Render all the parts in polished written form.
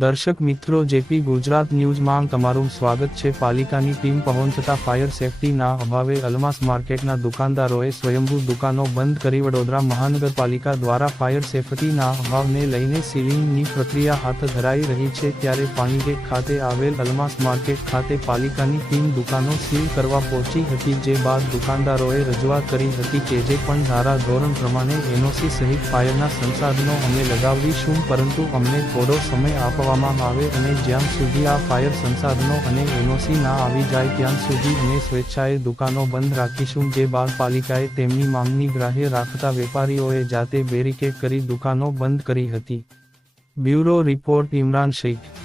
દર્શક મિત્રો, જેપી ગુજરાત ન્યૂઝમાં તમારું સ્વાગત છે। પાલિકાની ટીમ પહોંચતા ફાયર સેફટીના અભાવે અલમાસ માર્કેટના દુકાનદારોએ સ્વયંભૂ દુકાનો બંધ કરી વડોદરા મહાનગરપાલિકા દ્વારા ફાયર સેફટીના અભાવને લઈને સીલિંગની પ્રક્રિયા હાથ ધરાઈ રહી છે। ત્યારે પાણીગેટ ખાતે આવેલ અલમાસ માર્કેટ ખાતે પાલિકાની ટીમ દુકાનો સીલ કરવા પહોંચી હતી, જે બાદ દુકાનદારોએ રજૂઆત કરી હતી કે જે પણ ધારા ધોરણ પ્રમાણે એનઓસી સહિત ફાયરના સંસાધનો અમે લગાવીશું, પરંતુ અમને થોડો સમય આપવામાં આવે અને જ્યાં સુધી આ ફાયર સંસાધનો અને એનઓસી ના આવી જાય ત્યાં સુધી અમે સ્વેચ્છાએ દુકાનો બંધ રાખીશું। જે બાદ પાલિકાએ તેમની માંગણી ગ્રાહ્ય રાખતા વેપારીઓએ જાતે બેરિકેડ કરી દુકાનો બંધ કરી હતી। Bureau report Imran Shaikh.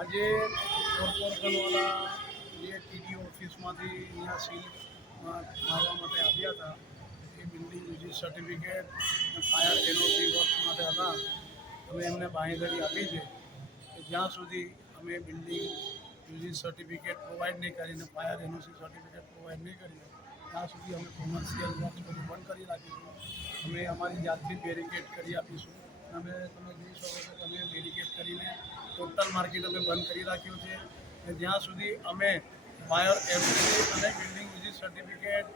આજે કોર્પોરેશનવાળા જે ટીડી ઓફિસમાંથી અહીંયા સીલ મારવા માટે આવ્યા હતા, એ building uses certificate fire NOC work માટે હતા। અમે એમને બાંહેધરી આપી છે કે જ્યાં સુધી અમે બિલ્ડિંગ યુઝિસ સર્ટિફિકેટ પ્રોવાઈડ નહીં કરીને ફાયર એનઓસી સર્ટિફિકેટ પ્રોવાઈડ નહીં કરીએ ત્યાં સુધી અમે કોમર્શિયલ વર્ક્સ બધું બંધ કરી રાખીશું। અમે અમારી જાતથી બેરિકેડ કરી આપીશું। અમે તમે જોઈ શકો છો કે અમે બેરિકેડ કરીને ટોટલ માર્કેટ અમે બંધ કરી રાખ્યું છે અને જ્યાં સુધી અમે ફાયર એફસી અને બિલ્ડિંગ યુઝિસ સર્ટિફિકેટ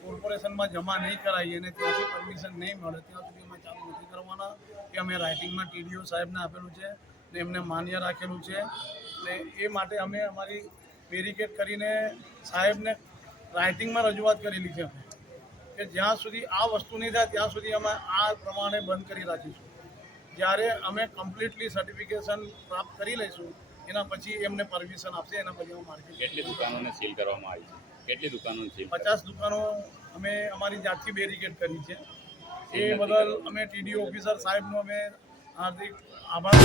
કોર્પોરેશનમાં જમા નહીં કરાવીએ અને ત્યાંથી પરમિશન નહીં મળે ત્યાં સુધી અમે ચાલુ નથી કરવાના। કે અમે રાઇટિંગમાં ટીડીઓ સાહેબને આપેલું છે ને એમને માન્ય રાખેલું છે ને એ માટે અમે અમારી બેરિકેડ કરીને સાહેબને રાઇટિંગમાં રજૂઆત કરેલી છે કે જ્યાં સુધી આ વસ્તુ નહીં થાય ત્યાં સુધી અમે આ પ્રમાણે બંધ કરી રાખીશું। જ્યારે અમે કમ્પ્લીટલી સર્ટિફિકેશન પ્રાપ્ત કરી લઈશું એના પછી એમને પરમિશન આપશે, એના પછી અમે માર્કેટ। કેટલી દુકાનોને સીલ કરવામાં આવી છે? કેટલી દુકાનો સીલ? 50 દુકાનો અમે અમારી જાતથી બેરિકેડ કરી છે। એ બદલ અમે ટીડી ઓફિસર સાહેબનો અમે હાર્દિક આભાર।